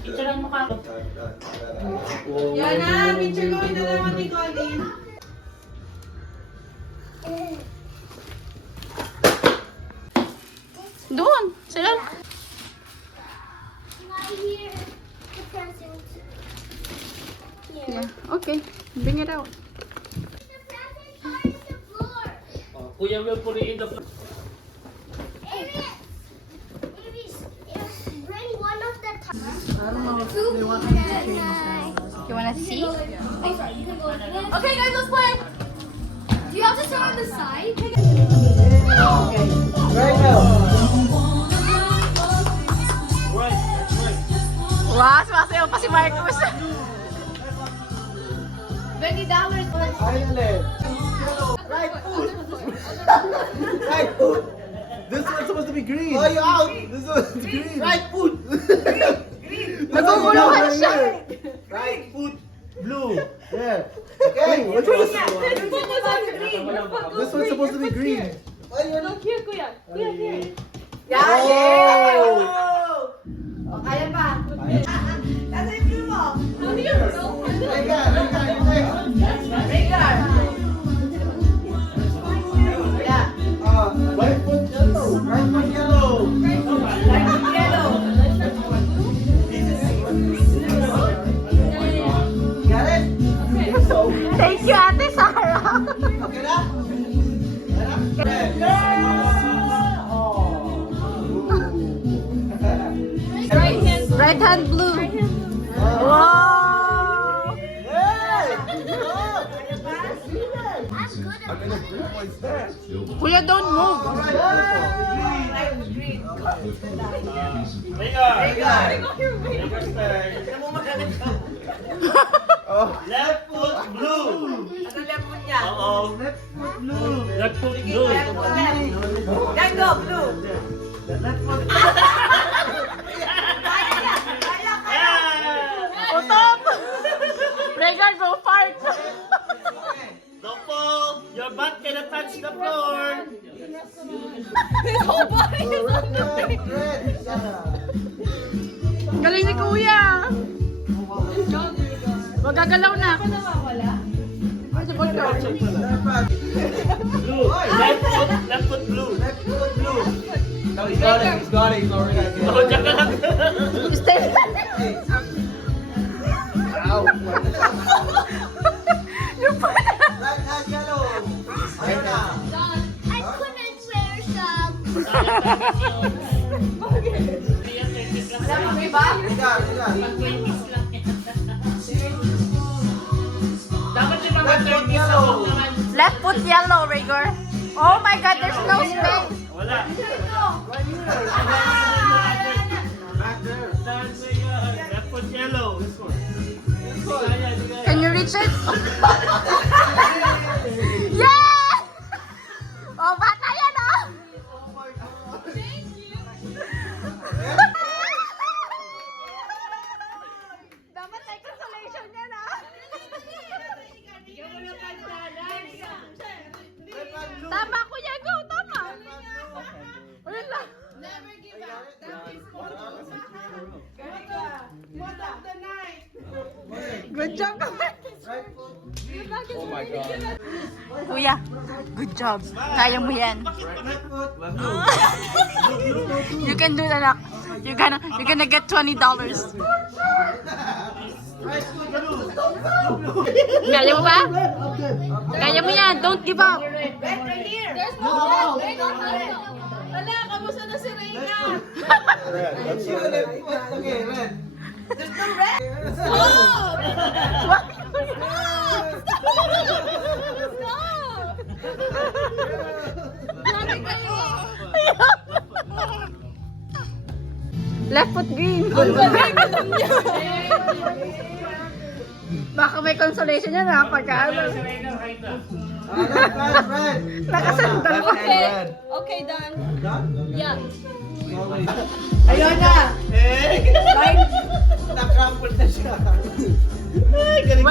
Picture mo ka. Yan na, picture ko yung dalawa ni Colin. Doon, sila. Yeah, okay. Bring it out. Kuya will put it in the floor. You wanna see? Okay, guys, let's play. Do you have to start on the side? Right now. Right, that's right. Wow, sumasayaw pa si Marcus. $20. Ireland. Right foot. Right foot. This one's supposed to be green. Oh, you out. This one's green. Right foot. Naguguluhan siya. Right foot. Blue. Yeah. Okay. Which one is this one's supposed to be green. Here, kuya. Kuya, here. Oh. O, kaya pa. Nasa yung blue mo. How do you know? Regar. Regar. Yeah. Right foot yellow. Right foot yellow. Yellow. Got it? So. Thank you, Ate Sarah. Okay na? Red. Right hand blue. Wow. Kuya, don't move. Left foot blue. Ano left foot niya? Oo. Left foot blue. Left foot blue. Left foot left. Then go, blue. Left foot. Utop. Regan, go fart. Don't fall. Your butt cannot touch the floor. Red. Galing ni Kuya. Magagalaw na. Blue. Left foot blue. Left foot blue. No, he's got it. He's got it. He's already got it. Oh, dyan ka lang. Stay. Ow. Right hand yellow. Ayun na. I couldn't wear some. Alam mo, iba? Regar. Dapat yung mga Left foot 30 yellow. Left foot yellow, Rigor. Oh my God, there's no space. Wala. Back there. Left foot yellow. This one. Can you reach it? Yeah! Oh, bata yan, oh! Dapat may consolation yan, ah! Tama, Kuya, go! Tama! Wala lang. Never give up. That is one of the night. Good job, Right foot. Oh my God. Kuya, good job. Kaya mo yan. Left foot. You can do that. You're gonna get $20. Right foot blue. Kaya mo ba? Kaya mo yan. Don't give up. Red right here. There's no red. Wala, kamusta na si Reina? Red. Let's see the left foot. Okay, red. There's no red. What? Left foot green. Baka may consolation yan, ha? Pagka Left hand red. nakasandal pa. Red. Okay, done. Done? Yeah. Ayun na. Eh! Nakrumple na siya. Ay, galing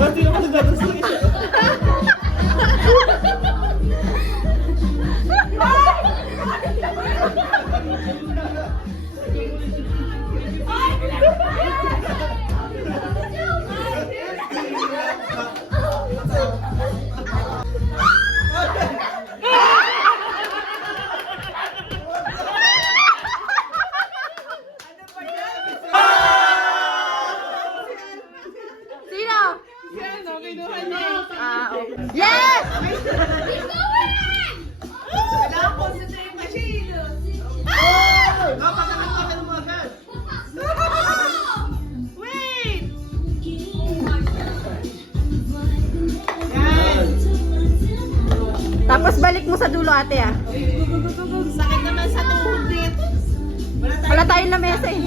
Well, Hindi naman nagdadasal siya. kinuha niya. Okay. Yes! He's going! Kailangan concentrate na siya. Napakakatakan mo agad. Wait! Tapos balik mo sa dulo, ate, ah. Sakit naman sa tuhod dito. Wala tayong lamesa, eh.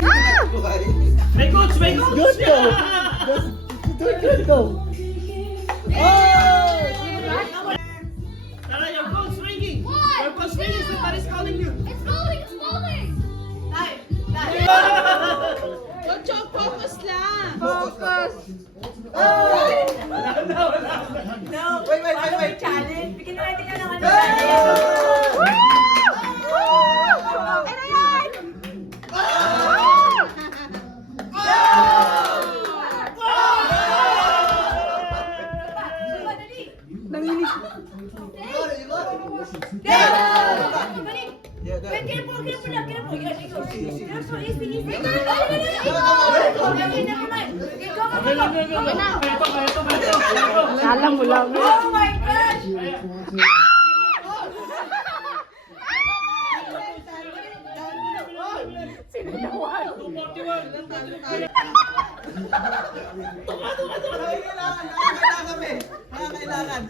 Ah! May coach, may coach. Good go. Good go. Oh! Tara, your coach ringing. What? Your coach ringing. Somebody's calling you. It's falling! It's falling! Coach, focus lang. Focus. Wait. Challenge. Bigyan natin ka ng ano. Okay na yan! Yeah, that. Alam mo lang. Oh my gosh! Kailangan kami. Kailangan.